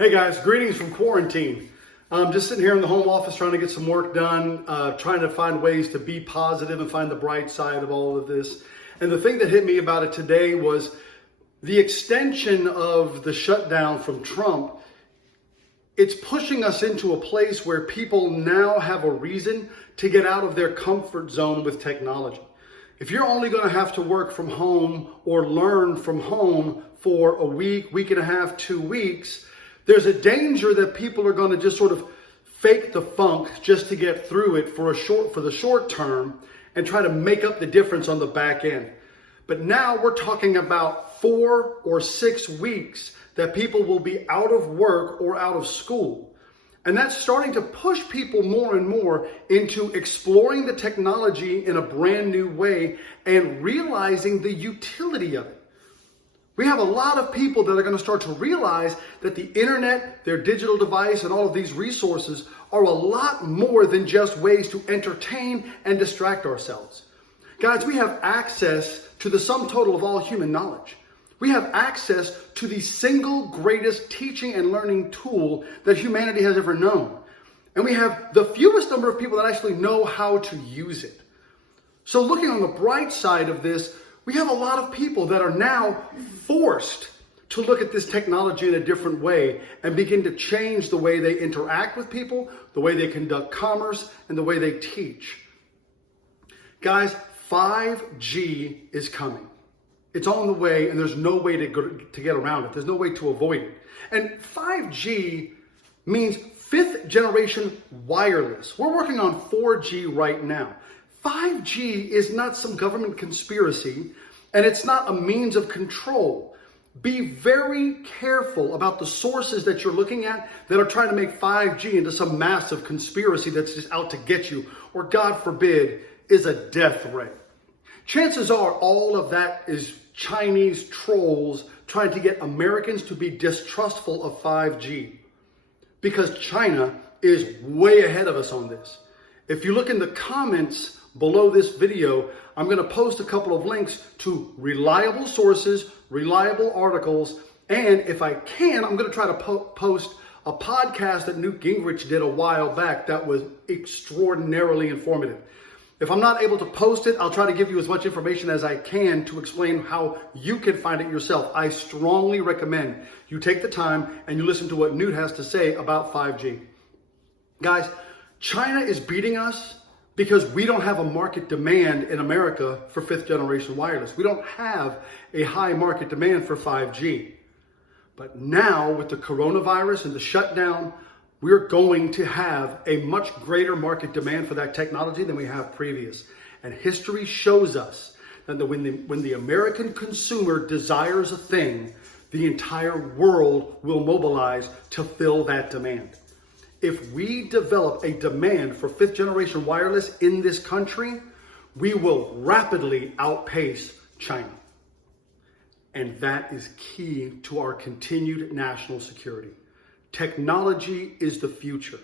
Hey guys, greetings from quarantine. I'm just sitting here in the home office trying to get some work done, trying to find ways to be positive and find the bright side of all of this. And the thing that hit me about it today was the extension of the shutdown from Trump. It's pushing us into a place where people now have a reason to get out of their comfort zone with technology. If you're only going to have to work from home or learn from home for a week, week and a half, 2 weeks, there's a danger that people are going to just sort of fake the funk just to get through it for the short term and try to make up the difference on the back end. But now we're talking about 4 or 6 weeks that people will be out of work or out of school. And that's starting to push people more and more into exploring the technology in a brand new way and realizing the utility of it. We have a lot of people that are going to start to realize that the internet, their digital device, and all of these resources are a lot more than just ways to entertain and distract ourselves. Guys, we have access to the sum total of all human knowledge. We have access to the single greatest teaching and learning tool that humanity has ever known. And we have the fewest number of people that actually know how to use it. So looking on the bright side of this, we have a lot of people that are now forced to look at this technology in a different way and begin to change the way they interact with people, the way they conduct commerce, and the way they teach. Guys, 5G is coming. It's on the way, and there's no way to get around it. There's no way to avoid it. And 5G means 5th generation wireless. We're working on 4G right now. 5G is not some government conspiracy, and it's not a means of control. Be very careful about the sources that you're looking at that are trying to make 5G into some massive conspiracy that's just out to get you, or God forbid, is a death ray. Chances are all of that is Chinese trolls trying to get Americans to be distrustful of 5G, because China is way ahead of us on this. If you look in the comments below this video, I'm going to post a couple of links to reliable sources, reliable articles, and if I can, I'm going to try to post a podcast that Newt Gingrich did a while back that was extraordinarily informative. If I'm not able to post it, I'll try to give you as much information as I can to explain how you can find it yourself. I strongly recommend you take the time and you listen to what Newt has to say about 5G. Guys, China is beating us because we don't have a market demand in America for 5th generation wireless. We don't have a high market demand for 5G. But now with the coronavirus and the shutdown, we're going to have a much greater market demand for that technology than we have previous. And history shows us that when the American consumer desires a thing, the entire world will mobilize to fill that demand. If we develop a demand for 5th generation wireless in this country, we will rapidly outpace China. And that is key to our continued national security. Technology is the future.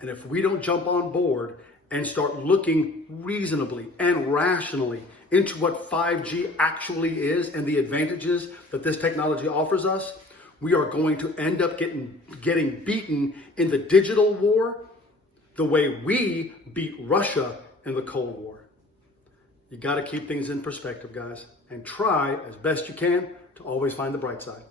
And if we don't jump on board and start looking reasonably and rationally into what 5G actually is and the advantages that this technology offers us, we are going to end up getting beaten in the digital war the way we beat Russia in the Cold War. You got to keep things in perspective, guys, and try as best you can to always find the bright side.